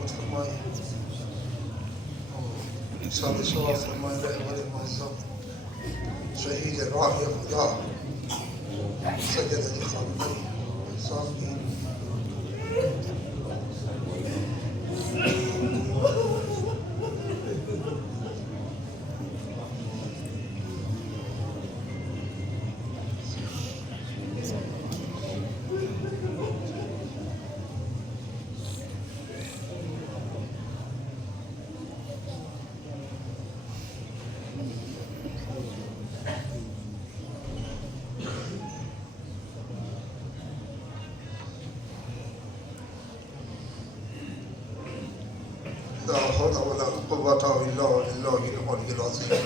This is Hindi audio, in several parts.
रहमत फरमाए और साथ सवाब फरमाए रहबर मुअज़्ज़म शहीद राह खुदा सैयद अली खानदानी साहब की ला हौला वला कुव्वता इल्ला बिल्लाहिल अलिय्यिल अज़ीम।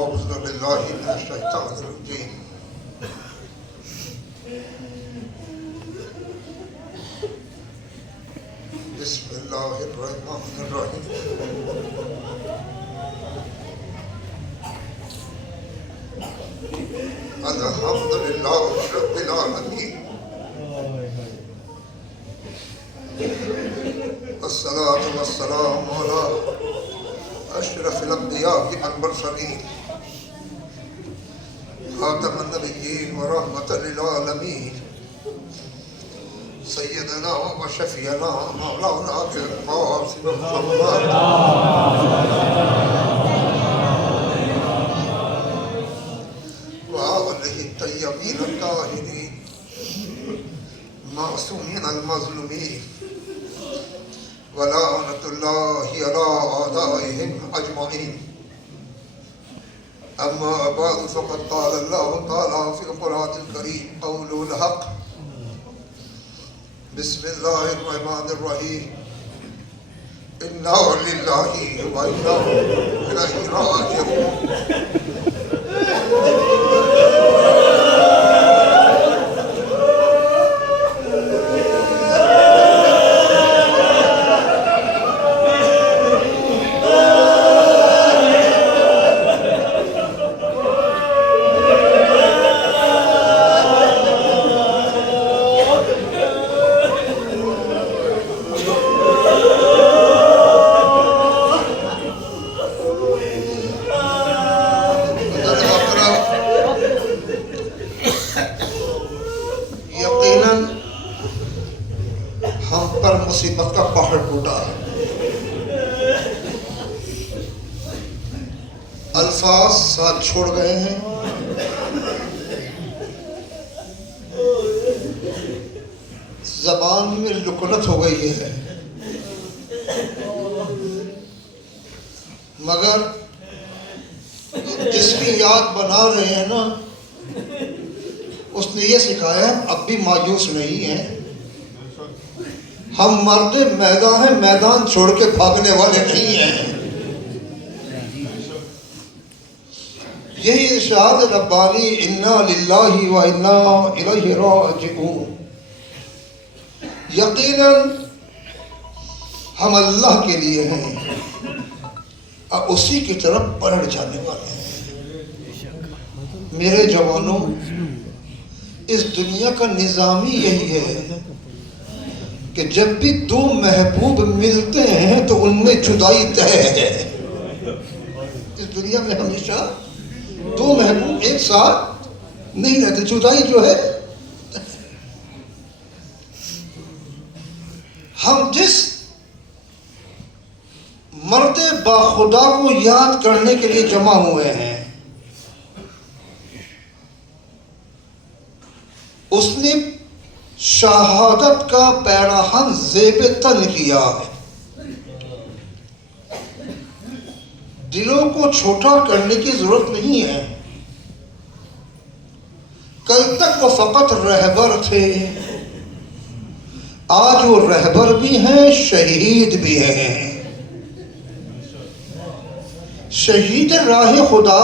औज़ु बिल्लाहि मिनश शैतानिर रजीम। बिस्मिल्लाहिर रहमानिर रहीम। अल्हम्दुलिल्लाहि रब्बिल आलमीन। अस्सलातु वस्सलामु अला अशरफिल अंबिया वल मुरसलीन खातमुन नबिय्यीन व रहमतल लिल आलमीन सय्यदना व शफीअना मौलाना अबुल कासिम मुहम्मद व आलिहि तय्यबीन ताहिरीन मासूमीन अल मज़लूमीन वलानतुल्लाहि अला आदाइहिम अजमईन। अम्मा बाद फ़क़द क़ाल अल्लाहु तआला फ़िल क़ुरआनिल करीम क़ौलुल हक़। बिस्मिल्लाहिर रहमानिर रहीम। इन्ना लिल्लाहि व इन्ना इलैहि राजिऊन। मुसीबत का पहाड़ टूटा, अल्फाज साथ छोड़ गए हैं, जबान में लुकनत हो गई है, मगर जिसकी याद बना रहे हैं ना, उसने ये सिखाया अब भी मायूस नहीं है। हम मर्द मैदान हैं, मैदान छोड़ के भागने वाले नहीं हैं। यही इरशाद रब्बानी इन्ना लिल्लाहि व इन्ना इलैहि राजिऊन। यकीनन हम अल्लाह के लिए हैं और उसी की तरफ पलट जाने वाले हैं। मेरे जवानों, इस दुनिया का निज़ाम ही यही है कि जब भी दो महबूब मिलते हैं तो उनमें जुदाई तय है। इस दुनिया में हमेशा दो महबूब एक साथ नहीं रहते, जुदाई जो है। हम जिस मर्दे बाखुदा को याद करने के लिए जमा हुए हैं, उसने शहादत का पैराहन ज़ेब तन किया है। दिलों को छोटा करने की जरूरत नहीं है। कल तक वो फकत रहबर थे, आज वो रहबर भी हैं, शहीद भी हैं। शहीद राह खुदा,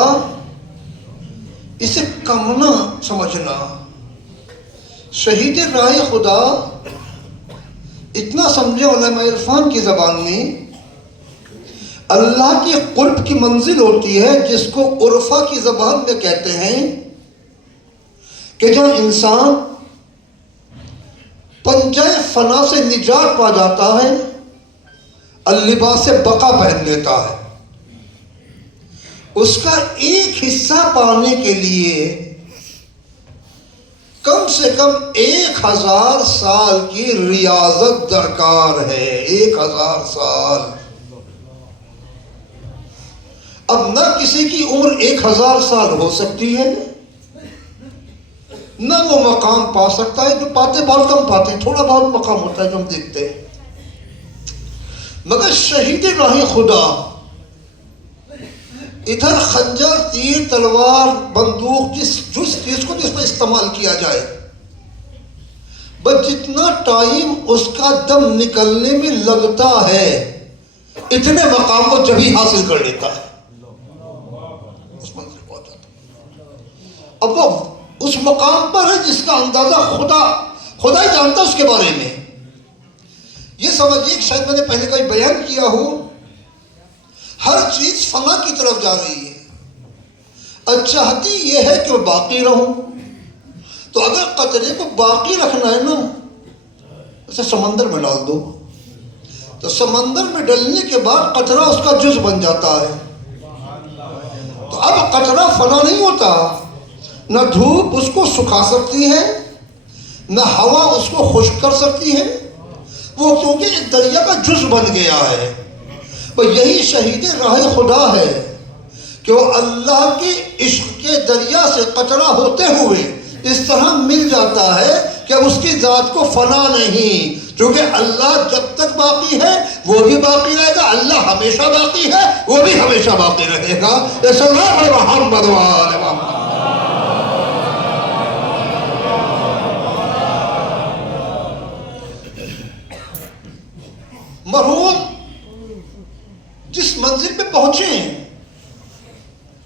इसे कम ना समझना। शहीद राह खुदा इतना समझे उलमा इरफान की ज़बान में, अल्लाह के कुर्ब की मंजिल होती है जिसको उर्फा की ज़बान में कहते हैं कि जहाँ इंसान पंजाए फना से निजात पा जाता है, लिबास बका पहन लेता है। उसका एक हिस्सा पाने के लिए कम से कम 1000 साल की रियाजत दरकार है। 1000 साल। अब न किसी की उम्र 1000 साल हो सकती है, न वो मकाम पा सकता है। जो पाते बहुत कम पाते हैं, थोड़ा बहुत मकाम होता है जो हम देखते हैं। मगर शहीद राह खुदा इधर खंजर, तीर, तलवार, बंदूक, जिस चीज को जिसमें इस्तेमाल किया जाए, बस जितना टाइम उसका दम निकलने में लगता है, इतने मकाम को जब ही हासिल कर लेता है, उस मंजिल पहुंच जाता है। अब वो उस मकाम पर है जिसका अंदाजा खुदा ही जानता है उसके बारे में। ये समझिए कि शायद मैंने पहले कहीं बयान किया हो, हर चीज फना की तरफ जा रही है। चाहती यह है कि मैं बाकी रहूं। तो अगर कतरे को बाकी रखना है ना, उसे समंदर में डाल दो, तो समंदर में डलने के बाद कतरा उसका जुज बन जाता है। तो अब कतरा फना नहीं होता। न धूप उसको सुखा सकती है, न हवा उसको खुश्क कर सकती है, वो क्योंकि एक दरिया का जुज बन गया है। तो यही शहीद राह खुदा है कि वो अल्लाह के इश्क के दरिया से कतरा होते हुए इस तरह मिल जाता है कि अब उसकी जात को फना नहीं, क्योंकि अल्लाह जब तक बाकी है वो भी बाकी रहेगा, अल्लाह हमेशा बाकी है वो भी हमेशा बाकी रहेगा। मरहूम जिस मंजिल पे पहुंचे,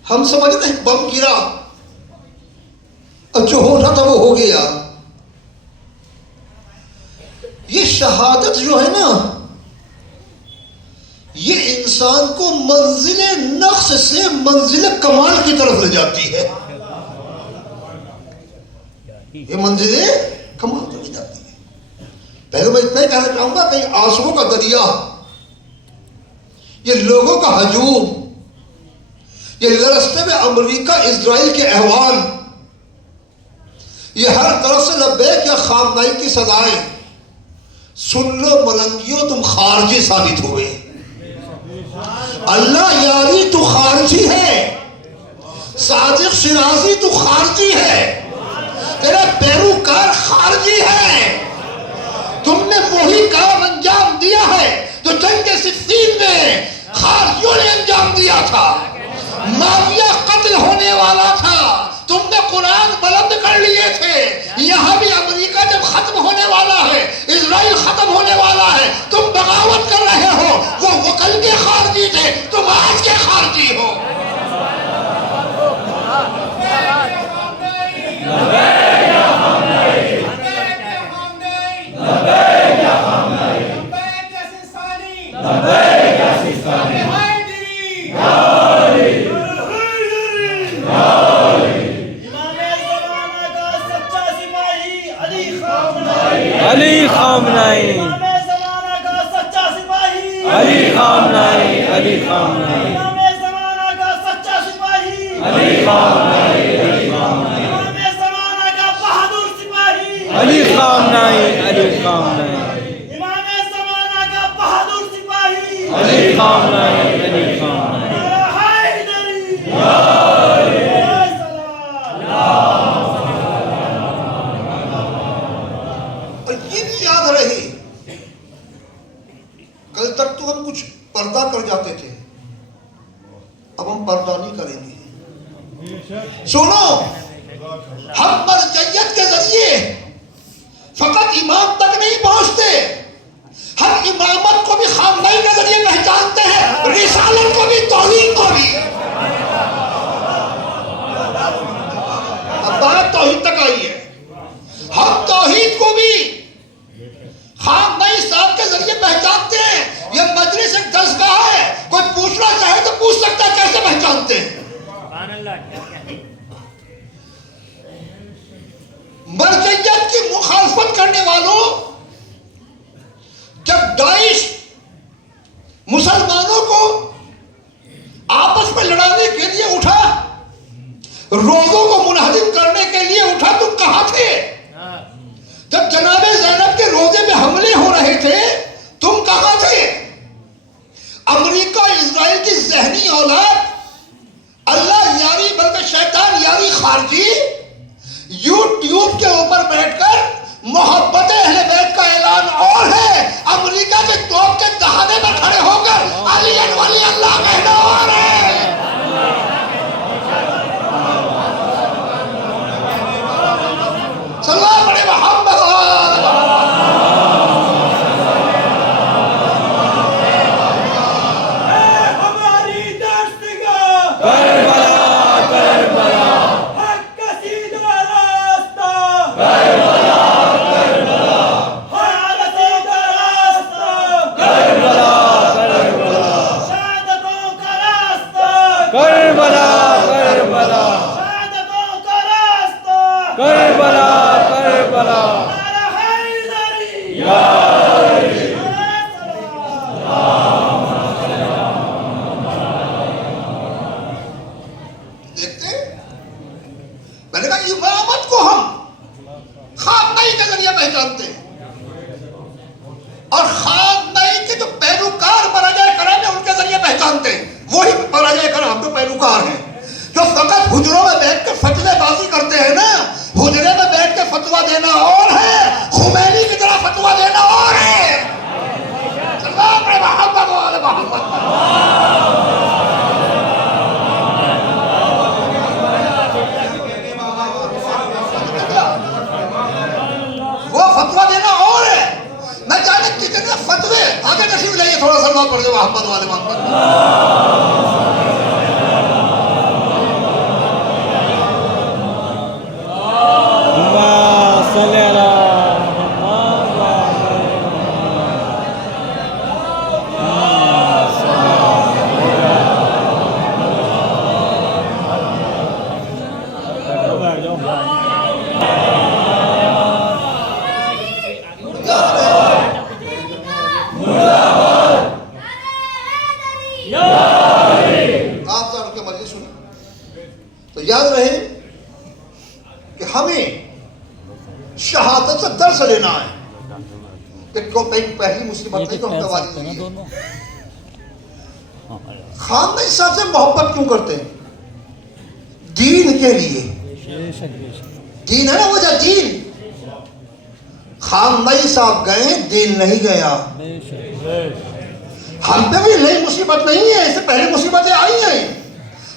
हम समझ रहे बम गिरा और जो होना था वो हो गया। ये शहादत जो है ना, ये इंसान को मंजिल नक्श से मंजिल कमाल की तरफ ले जाती है। ये मंजिल कमाल तक ले जाती है। पहले मैं इतना ही कहना चाहूंगा, कहीं आंसुओं का दरिया, ये लोगों का हजूम, ये लरसते में अमेरिका इजराइल के अहवान, ये हर तरफ से लब्बैक या खामनाई की सदाएं, सुन लो मलंगियों तुम खारजी साबित हुए। अल्लाह यारी तू खारजी है, सादिक शिराजी तू खारजी है, तेरा पैरोकार खारजी है। तुमने वही काम अंजाम दिया है जो जंग सिफ़ीन में खारजियों ने अंजाम दिया था। माविया कत्ल होने वाला था, तुमने कुरान बुलंद कर लिए थे। यहाँ भी अमेरिका जब खत्म होने वाला है, इजराइल खत्म होने वाला है, तुम बगावत कर रहे हो। वो कल के खारजी थे, तुम आज के खारजी हो। अली खामनाई, ज़माना का सच्चा सिपाही अली खामनाई, अली खामनाई, ज़माना का सच्चा सिपाही अली खामनाई, अली खामनाई, ज़माना का बहादुर सिपाही अली खामनाई, अली खामनाई, ज़माना का बहादुर सिपाही अली खामनाई, अली खामनाई। कल तक तो हम कुछ पर्दा कर जाते थे, अब हम पर्दा नहीं करेंगे। सुनो, हम मरजैयत के जरिए फकत इमाम तक नहीं पहुंचते, हम इमामत को भी खामनाई के जरिए पहचानते हैं, रिसालत को भी, तौहीद को भी। अब बात तौहीद तक आई है। हम तौहीद को भी खामनाई साहब के जरिए पहचानते हैं। यह मजलिस एक दरगाह है, कोई पूछना चाहे तो पूछ सकता है कैसे पहचानते हैं। मरजैयत की मुखालफत करने वालों मुसलमानों को आपस में लड़ाने के लिए उठा, रोजों को मुनहदिम करने के लिए उठा। तुम कहां थे जब जनाबे ज़ैनब के रोजे में हमले हो रहे थे? तुम कहां थे? अमेरिका इजराइल की जहनी औलाद, अल्लाह यारी बल्कि शैतान यारी खारजी, यूट्यूब के ऊपर बैठकर मोहब्बत अहले बैत का ऐलान और है, अमेरिका के तोप के दहाने पर खड़े होकर अली वली अल्लाह कहना और है। सल्लल्लाहु अलैहि मोहम्मद। हमारी दस्तगा करबला करबला हक का सीधा रास्ता, करबला करबला हक का सीधा रास्ता, करबला करबला शहादतों का रास्ता, करबला करबला शहादतों का रास्ता, करबला करबला हमारा हैदरी या देखते, मैंने कहा इमामत को हम खामनई के जरिए पहचानते हैं और खामनई के जो पैरोकार पराजय कराम है उनके जरिए पहचानते हैं। वही पराजय कराम जो पैरोकार हैं, जो फकत हुजरों में बैठ कर फतवेबाजी करते हैं ना। हुजरे में बैठ के फतवा देना और है, खुमैनी की तरह फतवा देना और है। सल्लल्लाहु अलैहि मोहम्मद। वो फतवा देना और है, न जाने कितने फतवे आगे नसीब लाइए। थोड़ा सा पढ़ दो मोहम्मद वाले मोहम्मद। आप सब के मजलिस सुने तो याद रहे कि हमें शहादत से दर्स लेना है कि क्यों पहली मुसीबत नहीं तो हम वाली नहीं है। खामनई साहब से मोहब्बत क्यों करते हैं? दीन के लिए। दीन है ना वजह, दीन। खामनई साहब गए, दीन नहीं गया। हम पे भी नई मुसीबत नहीं है, इससे पहले मुसीबतें आई हैं।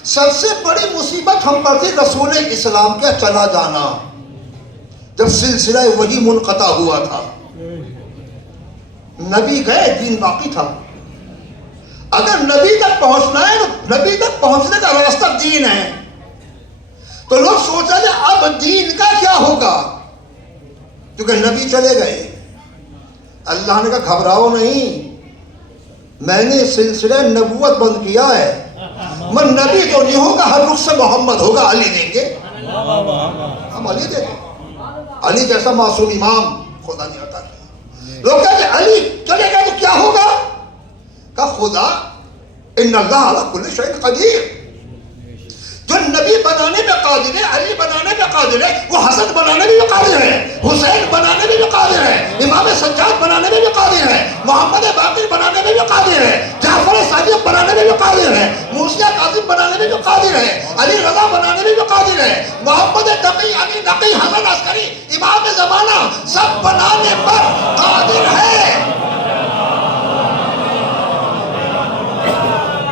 सबसे बड़ी मुसीबत हम पर थी रसूल इस्लाम का चला जाना, जब सिलसिला वही मुनक़ता हुआ था। नबी गए, दीन बाकी था। अगर नबी तक पहुंचना है तो नबी तक पहुंचने का रास्ता दीन है। तो लोग सोचा जाए अब दीन का क्या होगा, क्योंकि नबी चले गए। अल्लाह ने कहा घबराओ नहीं, मैंने सिलसिला नबूवत बंद किया है। मन नबी तो नहीं होगा, हर रुख से मोहम्मद होगा। अली देंगे, हम अली देंगे। अली जैसा मासूम इमाम खुदा नहीं आता। लोग कहते अली चले गए तो क्या होगा? का खुदा इन्नल्लाह अला कुल्ली शैइन कदीर। जो नबी बनाने में कादिर है, अली बनाने में कादिर है, वो हसन बनाने में भी कादिर है, हुसैन बनाने में भी कादिर है, इमाम सज्जाद बनाने में भी कादिर है, मोहम्मद बाकिर बनाने में भी कादिर है, जाफर सादिक बनाने में भी कादिर है, मूसा कासिम बनाने में भी कादिर है, अली रजा बनाने में भी कादिर है, मोहम्मद तकी अली नकी हसन अस्करी इमाम ज़माना सब बनाने पर कादिर है।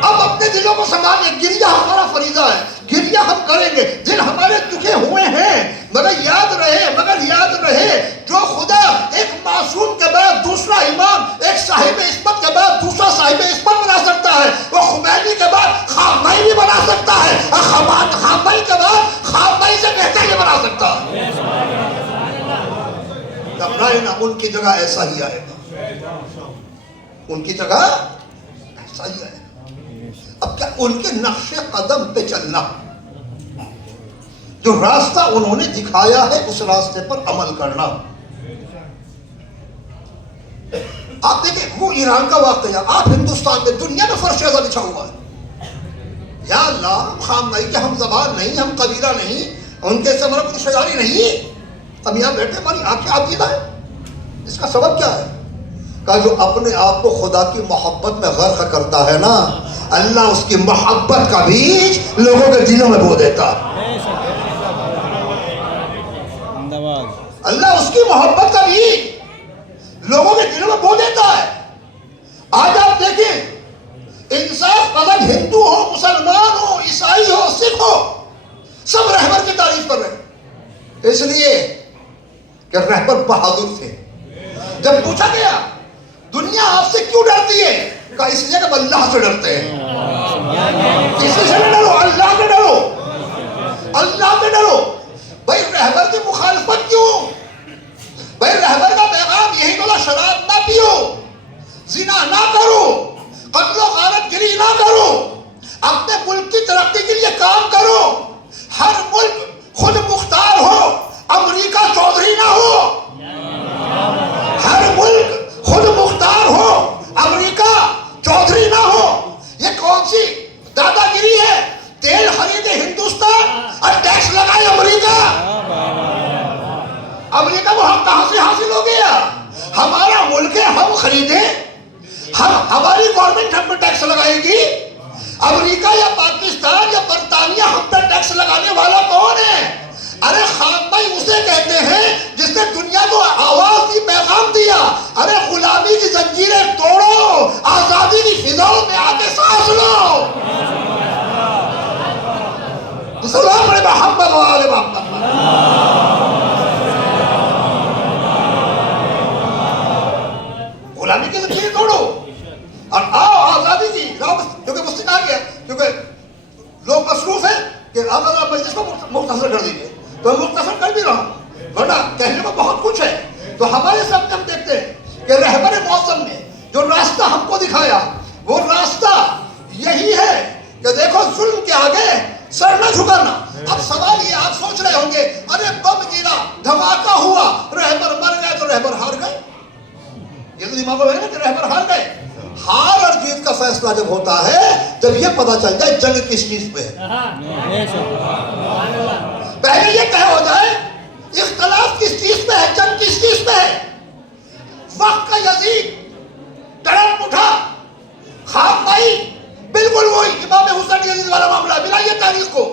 अब अपने दिलों को संभालिए। गिरिया हमारा फरीजा है, गिरिया हम करेंगे। दिल हमारे दुखे हुए हैं, मगर याद रहे जो खुदा एक मासूम के बाद दूसरा इमाम, एक साहिब इस्मत के बाद दूसरा साहिब इस्मत बना सकता है, वो खुमैनी के बाद खामनई भी बना सकता है, और खामनई के बाद खामनई से बेहतर भी बना सकता है। घबराए ना, उनकी जगह ऐसा ही आएगा, उनकी जगह ऐसा ही आएगा। अब क्या उनके नक्शे कदम पे चलना, जो रास्ता उन्होंने दिखाया है उस रास्ते पर अमल करना। आप देखिए वो ईरान का वाक़ है, आप हिंदुस्तान में दुनिया में फर्श ऐसा बिछा हुआ है। या अल्लाह, खाम नहीं कि हम जबान नहीं, हम कबीला नहीं, उनके से हमारा कोई रिश्तेदारी नहीं, हम यहाँ बैठे हमारी आंखें आतीदा है। इसका सबब क्या है? कहा जो अपने आप को खुदा की मोहब्बत में गर्क करता है ना, अल्लाह उसकी मोहब्बत का बीज लोगों के दिलों में बो देता है। अल्लाह उसकी मोहब्बत का बीज लोगों के दिलों में बो देता है। आज आप देखें, इंसाफ मजहब हिंदू हो, मुसलमान हो, ईसाई हो, सिख हो, सब रहबर की तारीफ कर रहे हैं, इसलिए कि रहबर बहादुर थे। जब पूछा गया दुनिया आपसे क्यों डरती है, कहा इसलिए कि अल्लाह से डरते हैं। किसी से न डरो, अल्लाह से डरो, अल्लाह से डरो। भाई रहबर की मुखालफत क्यों? भाई रहबर का पैगाम यही बोला, शराब ना पियो, जिना ना करो, कत्लो गारतगिरी ना करो, अपने मुल्क की तरक्की के लिए काम करो, हर मुल्क खुद मुख्तार हो, अमेरिका चौधरी ना हो, हर मुल्क खुद मुख्तार हो, अमेरिका चौधरी ना हो। ये कौन सी दादागिरी है? तेल खरीदे हिंदुस्तान और टैक्स लगाए अमेरिका। अमेरिका को हम कहां से हासिल हो गया? हमारा मुल्क है, हम खरीदे, हम हमारी गवर्नमेंट हम पे टैक्स लगाएगी। अमेरिका या पाकिस्तान या बरतानिया हम पे टैक्स लगाने वाला कौन है? अरे खान भाई उसे कहते हैं जिसने दुनिया को आवाज की, पैगाम दिया। अरे गुलामी की जंजीरें तोड़ो, आजादी की फिजाओं में आके सांस लो। सलाम अलैहि मोहम्मद व आले मोहम्मद। गुलामी की जंजीरें तोड़ो और आओ आजादी की, क्योंकि मुझसे कहा गया, क्योंकि लोग मसरूफ है कि अगर आप इसको मुख्तसर कर दीजिए, तो मैं मुख्तसर कर भी रहा हूं, वरना कहने को बहुत कुछ है। तो हमारे सामने हम देखते हैं कि रहबर मौसम ने जो रास्ता हमको दिखाया, वो रास्ता यही है कि देखो जुल्म के आगे सर न झुकाना। अब सवाल ये आप सोच रहे होंगे, अरे बम गिरा, धमाका हुआ, रहबर मर गए तो रहबर हार गए, ये तो दिमाग में है कि रहबर हार गए। हार और जीत का फैसला जब होता है, जब ये पता चल जाए जंग किस चीज पे है। पहले ये तय हो जाए इख्तलाफ किस चीज पे है, जंग किस चीज पे है। वक्त का यजीद तड़प उठा, खाब नाई, बिल्कुल वही इमाम हुसैन यजीद वाला मामला, मिलाइए तारीख को।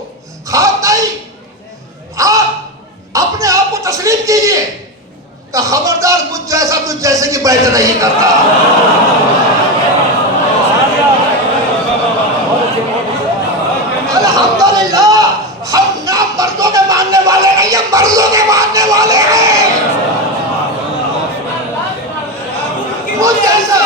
खाब नाई, आप अपने आप को तस्लीम कीजिए कि खबरदार मुझ जैसा तुझ जैसे की बैठ नहीं करता। अल्हम्दुलिल्लाह, हम ना मर्दों के मानने वाले नहीं, ये मर्दों के मानने वाले हैं। मुझ जैसा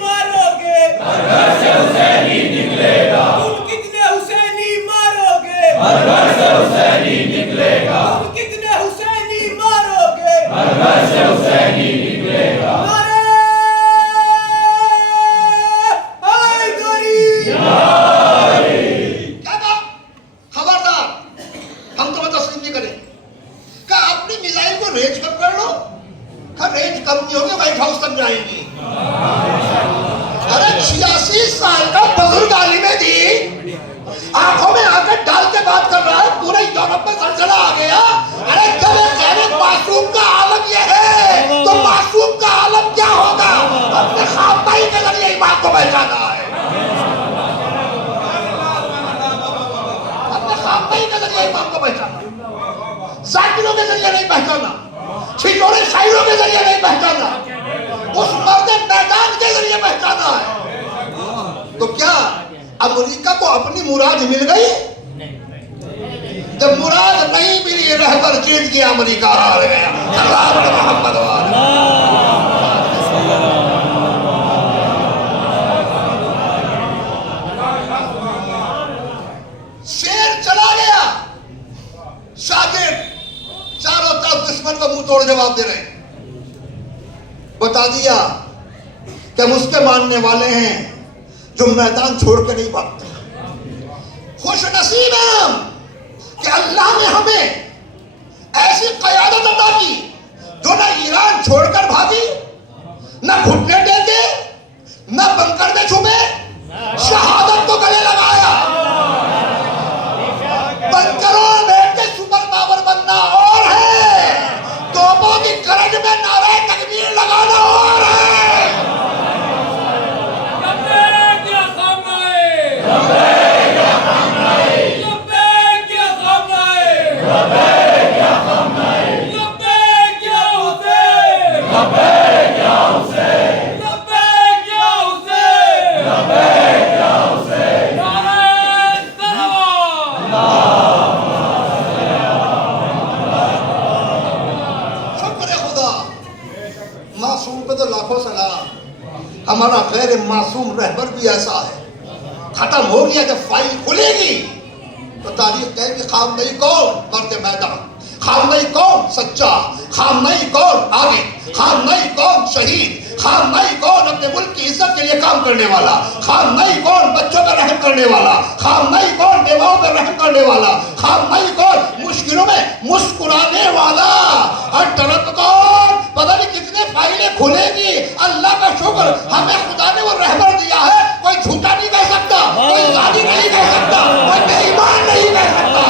मारोगे, हर घर से हुसैनी निकलेगा, तुम कितने हुसैनी मारोगे, हर घर से हुसैनी निकलेगा, तुम कितने हुसैनी मारोगे, हर घर से हुसैनी निकलेगा। क्या कहा? खबरदार, हम तुम्हें तस्लीम नहीं करें। क्या अपनी मिसाइल को रेंज कम कर लो? क्या रेंज कम नहीं होगी, व्हाइट हाउस तक जाएंगी। अरे 86 साल का बुजुर्ग आलिम दी आंखों में आकर डाल के बात कर रहा है, पूरे यूरोप में जलजला आ गया। अरे जब एक गैर मासूम का आलम ये है, तो मासूम का आलम क्या होगा? अपने खामदाई के जरिए ईमान को पहचाना है, अपने खामदाई के जरिए ईमान को पहचाना, जाकिरों के जरिए नहीं पहचाना, छिछोरे शायरों के जरिए नहीं पहचाना, उस मर्द मैदान के जरिए पहचाना है। तो क्या अमेरिका को अपनी मुराद मिल गई? जब मुराद नहीं मिली, रहबर जीत गया, अमेरिका हार गया। अल्लाह मोहम्मद शेर चला गया, शागिर्द चारों तरफ दुश्मन को मुंह तोड़ जवाब दे रहे हैं। बता दिया कि हम उसके मानने वाले हैं जो मैदान छोड़ के नहीं भागते। खुश नसीब हैं हम कि अल्लाह ने हमें ऐसी क़यादत अता की जो न ईरान छोड़कर भागी, न घुटने टेके, न बंकर में छुपे, शहादत तो गले लगाया। बंकरों में बैठ के सुपर पावर बनना और है, तोपों की करंट में नारे तकबीर लगाना और है। मासूम पे तो लाखों सलाम। हमारा गैर मासूम रहबर भी ऐसा है, खत्म हो गया। जब फाइल खुलेगी तो तारीख कहेगी खामनई कौन मर्द मैदान, खामनई कौन सच्चा, खामनई कौन आबिद, खामनई कौन शहीद, खामनई कौन अपने मुल्क की इज्जत के लिए काम करने वाला, खामनई कौन बच्चों पर रहम करने वाला, खामनई कौन बेवाओं पर रहम करने वाला, खामनई कौन मुश्किलों में मुस्कुराने वाला, और तरफ कौन। पता नहीं कितने फाइलें खुलेगी। अल्लाह का शुक्र हमें खुदा ने वो रहबर दिया है। कोई झूठा नहीं कह सकता, कोई जाली नहीं कह सकता, कोई बेईमान नहीं कह सकता।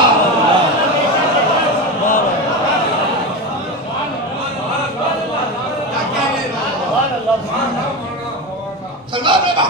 सल्लल्लाहु अलैहि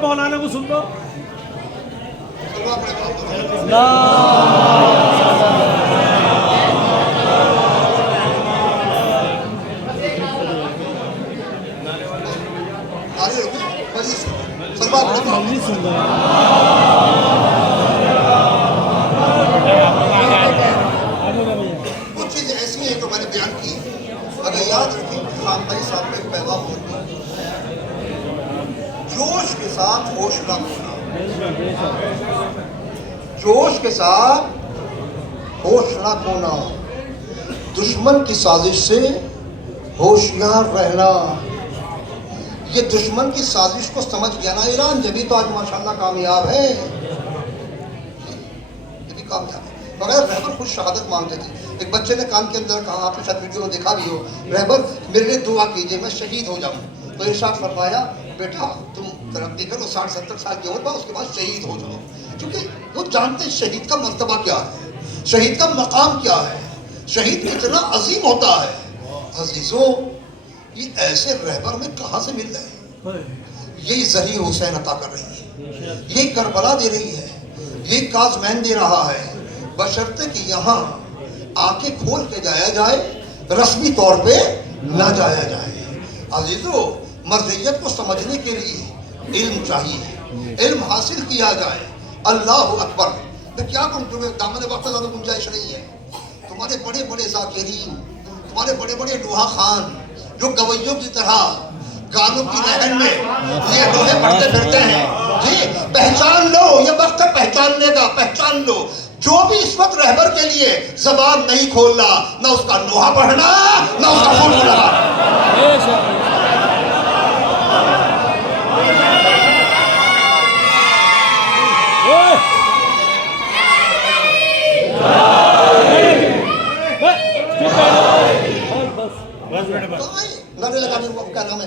मौलाना को सुन लो। कुछ चीजें ऐसी हैं जो मैंने बयान की, अगर याद रखें खानदानी साहब में एक पैगाम होता है, जोश के साथ होशनाक होना, जोश के साथ होशनाक होना, दुश्मन की साजिश से होशियार रहना। ये दुश्मन की साजिश को समझ गया ना ईरान, जब भी तो आज माशाल्लाह कामयाब है, ये भी कामयाब है। बगैर रहबर खुद शहादत मांगते थे। एक बच्चे ने कान के अंदर कहा, आपने शायद वीडियो में देखा भी हो, रहबर मेरे लिए दुआ कीजिए मैं शहीद हो जाऊं। तो इरशाद फरमाया, बेटा तुम तरक्की करो, 60-70 साल की उम्र पर उसके बाद शहीद हो जाओ। क्योंकि वो जानते हैं शहीद का मर्तबा क्या है, शहीद का मकाम क्या है, शहीद कितना अजीम होता है। अजीजों, ये ऐसे रहबर में कहाँ से मिल रहे हैं? यही ज़ही हुसैन अता कर रही है, ये करबला दे रही है, ये काज़मैन दे रहा है, बशर्ते कि यहाँ आंखें खोल के जाया जाए, रस्मी तौर पे ना जाया जाए। अजीजों, मर्जियत को समझने के लिए इल्म चाहिए, इल्म हासिल किया जाए। अल्लाह अकबर। मैं क्या कहूँ, तुम्हें दामन वक्त ज़्यादा गुंजाइश नहीं है। तुम्हारे बड़े बड़े ज़ाकिरीन, तुम्हारे बड़े बड़े लोहा खान जो गवैयों की तरह गानों की लहर में ये लोहे पढ़ते फिरते हैं जी। पहचान लो, ये वक्त है पहचानने का, पहचान लो। जो भी इस वक्त रहबर के लिए जबान नहीं खोलना, ना उसका नोहा पढ़ना, ना उसका फूल पढ़ना। गाने लगाने वो क्या नाम है,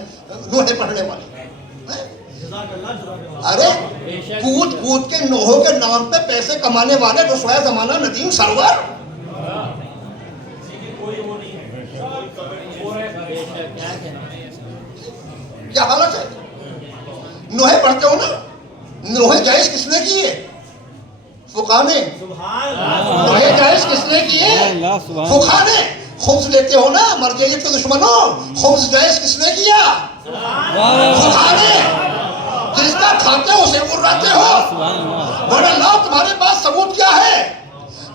नोहे पढ़ने वाले हैं? अरे कूद कूद के नोहों के नाम पे पैसे कमाने वाले रुसवा जमाना नदीम सरवर। क्या हालत है? नोहे पढ़ते हो ना, नोहे जायज किसने किए? फुका ने। नोहे जायज किसने किए? फुका ने। खुब्स लेते हो ना मरजेयत के दुश्मनों, खुब्स जायज किसने किया? फुका ने। जिसका खाते हो उसे उड़ाते हो। बड़ा लाभ तुम्हारे पास सबूत क्या है?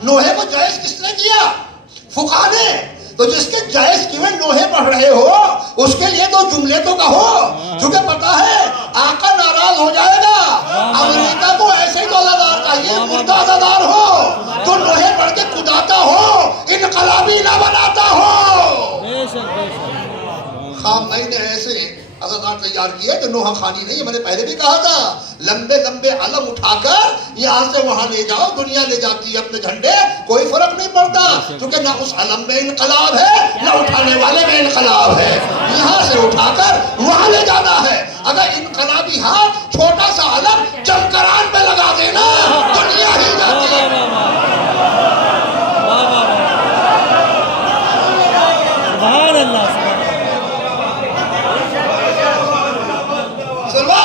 नोहे को जायज किसने किया? फुका ने। तो जिसके जायज किए नोहे पढ़ रहे हो उसके लिए दो जुमले तो कहो, क्योंकि पता है आका नाराज हो जाएगा। अमेरिका को ऐसे दौलतदार चाहिए, मुर्दा अदादार हो तो नोहे पढ़ के कुदाता हो, इनकलाबी ना बनाता हो। खामनई ने ऐसे अज़ादार तैयार किए जो नोहा खानी नहीं है। मैंने पहले भी कहा था, लंबे लंबे अलम उठाकर यहाँ से वहां ले जाओ, दुनिया ले जाती है अपने झंडे, कोई फर्क नहीं पड़ता, क्योंकि ना उस अलम में इनकलाब है ना उठाने वाले में इनकलाब है। यहाँ से उठाकर वहां ले जाना है। अगर इनकलाबी हाथ छोटा सा अलम चमकरान पे लगा देना, दुनिया हिल जाती है।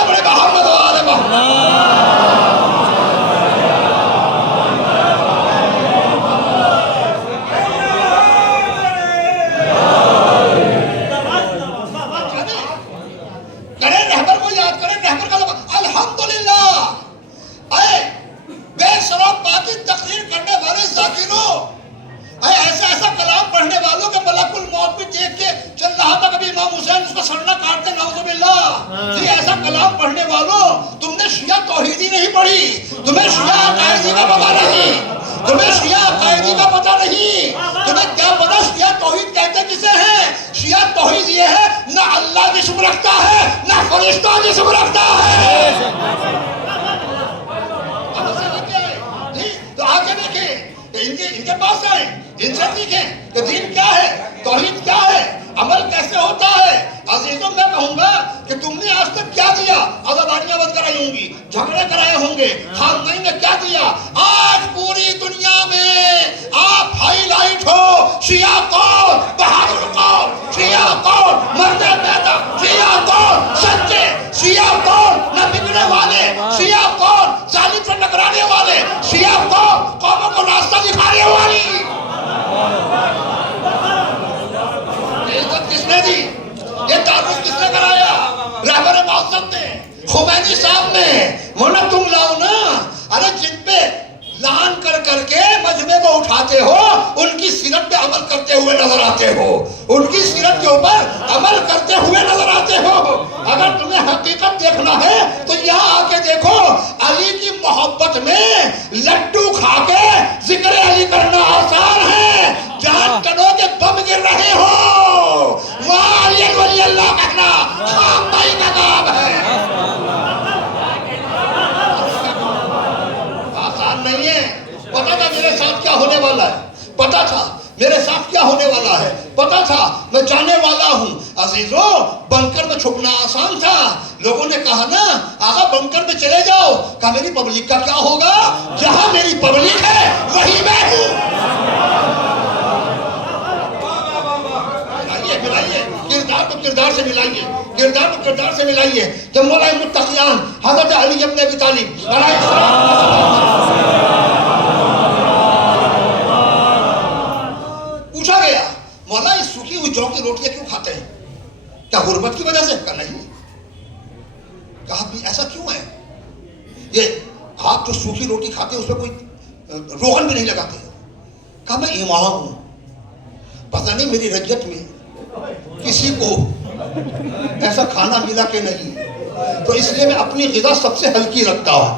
बड़े मोहम्मद वाले करें रहबर को याद करें। रहबर का अल्हम्दुलिल्लाह। आए बेशरम बाकी तकरीर करने वाले जाकिरों, ऐसा ऐसा कलाम पढ़ने वालों के मलकुल मौत भी देख के चल रहा था, कभी इमाम हुसैन उसको सड़ना काटते नाउजुबिल्लाह। जी ऐसा कलाम पढ़ने वालों, तुमने शिया तौहीदी नहीं पढ़ी, तुम्हें शिया अकायदी का पता नहीं, तुम्हें शिया अकायदी का पता नहीं, तुम्हें क्या पता शिया तौहीद कहते किसे हैं? शिया तौहीद ये है ना अल्लाह जिस्म रखता है ना फरिश्ता जिस्म रखता है। तो आगे देखें, इनके पास आए, इनसे सीखें कि दीन क्या है, तौहीद क्या है, अमल कैसे होता है। अजीजों मैं कहूंगा कि तुमने आज तक क्या दिया? आजादारियां बंद कराई होंगी, झगड़े कराए होंगे, खानदानी ने क्या दिया? आज पूरी दुनिया में आप हाईलाइट हो, शिया कौन, बहादुर कौन, शिया कौन, मर्द पैदा, शिया कौन, सच्चे, शिया कौन, न बिगड़ने वाले, शिया कौन, जालिम से टकराने वाले, शिया कौन, कौमों को रास्ता दिखाने वाली। किसने दी? ये तारुफ किसने कराया? रहबर मौसम ने, खुमैनी साहब ने। वरना तुम लाओ ना, अरे जिन पे लान कर करके मजमे को उठाते हो, उनकी सीरत पे अमल करते हुए नजर आते हो, उनकी सीरत के ऊपर अमल करते हुए नजर आते हो। अगर तुम्हें हकीकत देखना है तो यहाँ आके देखो, अली की मोहब्बत में लड्डू खा के जिक्र अली करना आसान है। जहाँ टनों के बम गिर रहे हो वहाँ अली वली अल्लाह कहना खामनई का काम है। आसान नहीं है। पता था मेरे साथ क्या होने वाला है, पता था मेरे साथ क्या होने वाला है, पता था मैं जाने वाला हूँ। अजीजों बंकर में छुपना आसान था। लोगों ने कहा ना आगा बंकर में चले जाओ, कहा मेरी पब्लिक का क्या होगा? जहाँ मेरी पब्लिक है वही मैं हूँ। मिलाइए किरदार को किरदार से मिलाइए, किरदार को किरदार से मिलाइए। जब मौला मुत्तकियान हज़रत अली इब्न अबी तालिब पूछा गया, मौला इस सूखी हुई जौ की रोटियां क्यों खाते हैं? क्या गुर्बत की वजह से? कहा नहीं। कहा भी ऐसा क्यों है? ये आप जो सूखी रोटी खाते हैं उसमें कोई रोगन भी नहीं लगाते। कहा मैं इमाम हूं, पता नहीं मेरी रजत में किसी को ऐसा खाना मिला कि नहीं, तो इसलिए मैं अपनी ग़िज़ा सबसे हल्की रखता हूँ,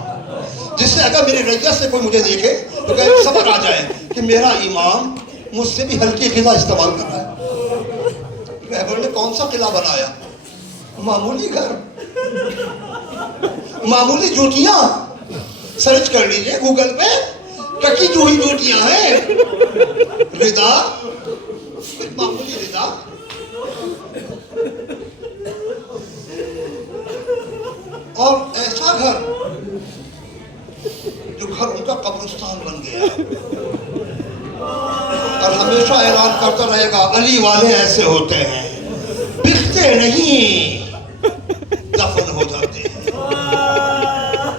जिससे अगर मेरे रैयत से कोई मुझे देखे तो कहीं खबर आ जाए कि मेरा इमाम मुझसे भी हल्की ग़िज़ा इस्तेमाल कर रहा है। रहबर ने कौन सा किला बनाया? मामूली घर, मामूली जूतियां। सर्च कर लीजिए गूगल पे, टकी जूही जूतियां हैं। रिदा, कुछ मामूली रिदा। और ऐसा घर जो घर उनका कब्रिस्तान बन गया, और हमेशा ऐलान करता रहेगा अली वाले ऐसे होते हैं, बिकते नहीं, दफन हो जाते हैं।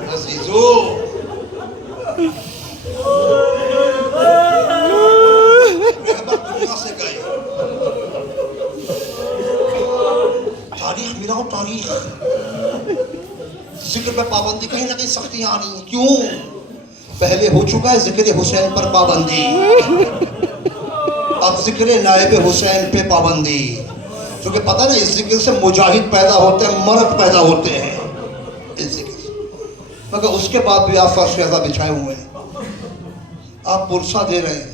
अजीजों, रहबर दुनिया से गए, तारीख मिलाओ तारीख, जिक्र पे पाबंदी, कहीं ना कहीं सख्तियां आ रही हैं। क्यों? पहले हो चुका है जिक्र हुसैन पर पाबंदी, अब जिक्र नायब हुसैन पे पाबंदी, क्योंकि पता ना इस जिक्र से मुजाहिद पैदा होते हैं, मर्द पैदा होते हैं इस जिक्र से। मगर उसके बाद भी आप फर्श ऐसा बिछाए हुए हैं, आप पुरसा दे रहे हैं।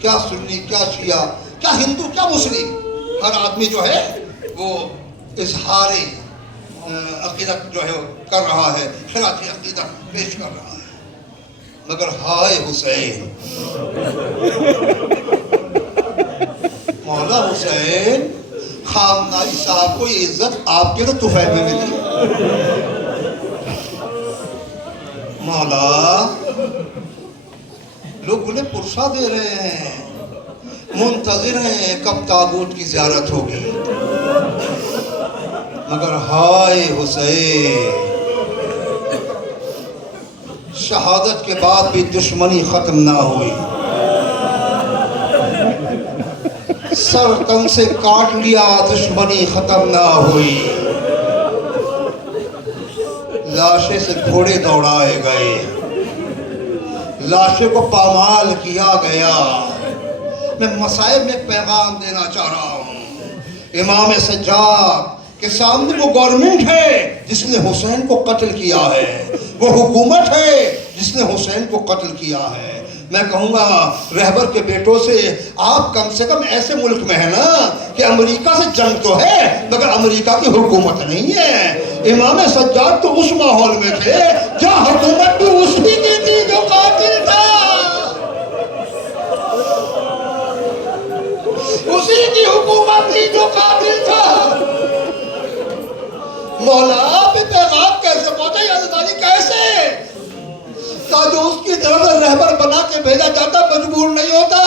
क्या सुन्नी, क्या शिया, क्या हिंदू, क्या मुस्लिम, हर आदमी जो है वो इजहार अकीदत जो है कर रहा है, खिलाफी अकीदत पेश कर रहा है। मगर हाय हुसैन, मौला हुसैन, खामनाई साहब को ये इज्जत आपके तो तुफैल में मिली। मौला, लोग उन्हें पुरसा दे रहे हैं, मुंतजिर हैं कब ताबूत की ज़ियारत होगी। मगर हाय हुसैन, शहादत के बाद भी दुश्मनी खत्म ना हुई, सर तन से काट लिया, दुश्मनी खत्म ना हुई, लाशें से घोड़े दौड़ाए गए, लाशों को पामाल किया गया। मैं मसाइब में पैगाम देना चाह रहा हूँ, इमाम सज्जाद के सामने वो गवर्नमेंट है जिसने हुसैन को कत्ल किया है, वो हुकूमत है जिसने हुसैन को कत्ल किया है। मैं कहूँगा रहबर के बेटों से, आप कम से कम ऐसे मुल्क में है ना कि अमेरिका से जंग तो है मगर अमेरिका की हुकूमत नहीं है। इमाम सज्जाद तो उस माहौल में थे जहाँ हुकूमत भी उसकी की थी जो कातिल था, उसी की हुकूमत थी जो कातिल था। मौला, आप पैगाम कैसे पहुंचा, याजदानी कैसे? जो उसकी तरफ रहबर बना के भेजा जाता, मजबूर नहीं होता।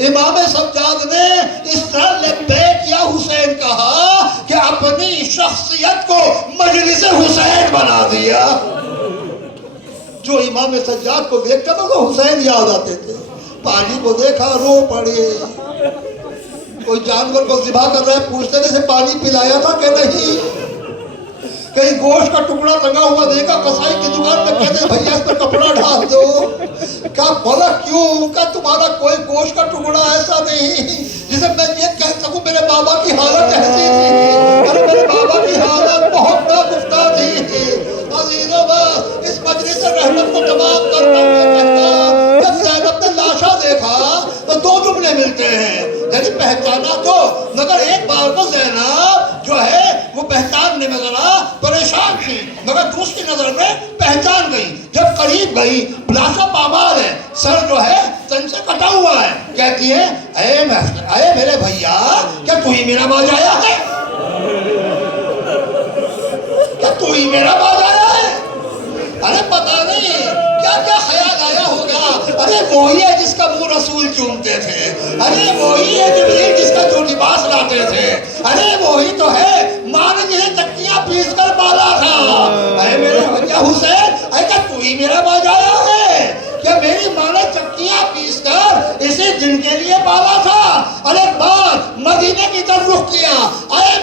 इमाम सज्जाद ने इस तरह लब्बैक या हुसैन कहा कि अपनी शख्सियत को मजलिस हुसैन बना दिया। जो इमाम सज्जाद को देखता था तो हुसैन याद आते थे। पानी को देखा, रो पड़े। कोई जानवर को ज़िबा कर रहा है, पूछते थे पानी पिलाया था कि नहीं। कहीं गोश्त का टुकड़ा लगा हुआ देखा, कसाई की दुकान में, कहते भैया इस पर कपड़ा डाल दो। क्या बोला, क्यों? का तुम्हारा कोई गोश्त का टुकड़ा ऐसा नहीं जिसे मैं ये कह सकूं मेरे बाबा की हालत ऐसी थी। अरे मेरे बाबा की हालत बहुत नागुफ्ता थी। इस मजलिस रहमत को तमाम करता हुआ जब ज़ैनब ने लाशा देखा तो दो जुमले मिलते हैं, यानी पहचाना तो, मगर एक बार को ज़ैनब जो है वो पहचानने में जरा परेशान थी, मगर दूसरी नजर में पहचान गई। जब करीब गई, लाशा पामाल है, सर जो है तन से कटा हुआ है। कहती है, अरे मेरे भैया, क्या तू ही मेरा बाज आया है? क्या तू ही मेरा बाज आया है? अरे पता नहीं क्या क्या ख्याल आया होगा। अरे वही है जिसका मुंह रसूल चूमते थे, अरे वही है जिब्रील जिसका जो लिबास लाते थे, अरे वही तो है माँ ने जिन्हें चक्कियां पीस कर पाला था। अरे मेरे भैया हुसैन, अरे क्या तू ही मेरा बाज आया है? क्या मेरी माँ ने चक्कियां पीस कर इसी दिन के लिए पाला था? अरे बार मदीने की तरफ रुख किया, अरे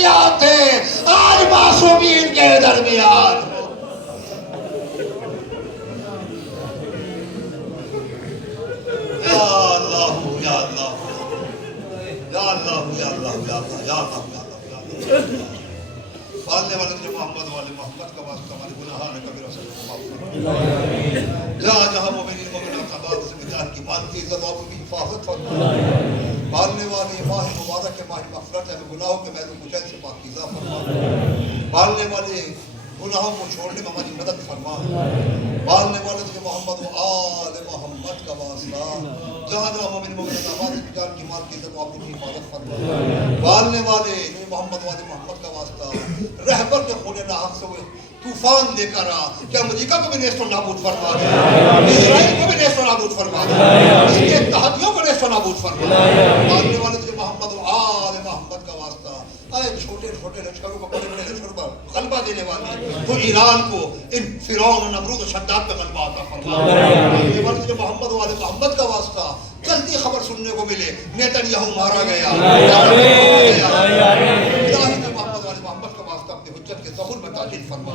दरमियान थे, आज मासूमीन के दरमियान हो। या अल्लाह या अल्लाह या अल्लाह या अल्लाह या अल्लाह या अल्लाह या अल्लाह। पालने वाले जो मोहम्मद वाले मोहम्मद का वास्ता हमारे गुनाह ने कबीरा से माफ फरमा। जहाँ जहाँ मोमिनीन मोमिनात आबाद से मिजान की मान की इज्जत और की हिफाजत फरमा। पालने वाले माह मुबारक के माह मग़फ़िरत है, गुनाहों के महल कुचैल से पाकीज़ा फरमा। पालने वाले गुनाहों को छोड़ने में हमारी मदद फरमा। पालने वाले तुझे मोहम्मद व आल मोहम्मद का वास्ता, जहाँ जहाँ मोमिन मोमिनात आबाद से मिजान की मान की इज्जत और की हिफाजत फरमा। पालने वाले तुझे मोहम्मद वाले मोहम्मद का वास्ता, रहबर के खून नाहक से हुए तूफान लेकर आ, क्या अमेरिका को भी नेस्तो नाबूद फरमा दे, इजराइल को भी नेस्तो नाबूद फरमा दे, इसके तहदियों को नेस्तो नाबूद फरमा दे। मानने वाले तुझे मोहम्मद व आल मोहम्मद का वास्ता, आए छोटे छोटे लश्करों को बड़े बड़े लश्करों पर गलबा देने वाले तो ईरान को इन फिरौन नमरूद शद्दाद पे गलबा अता फरमा। मानने वाले तुझे मोहम्मद वाले मोहम्मद का वास्ता, जल्दी खबर सुनने को मिले नेतन्याहू मारा गया, इलाही मोहम्मद वाले मोहम्मद का वास्ता अपने हुज्जत के ज़हूर में ताजील फरमा।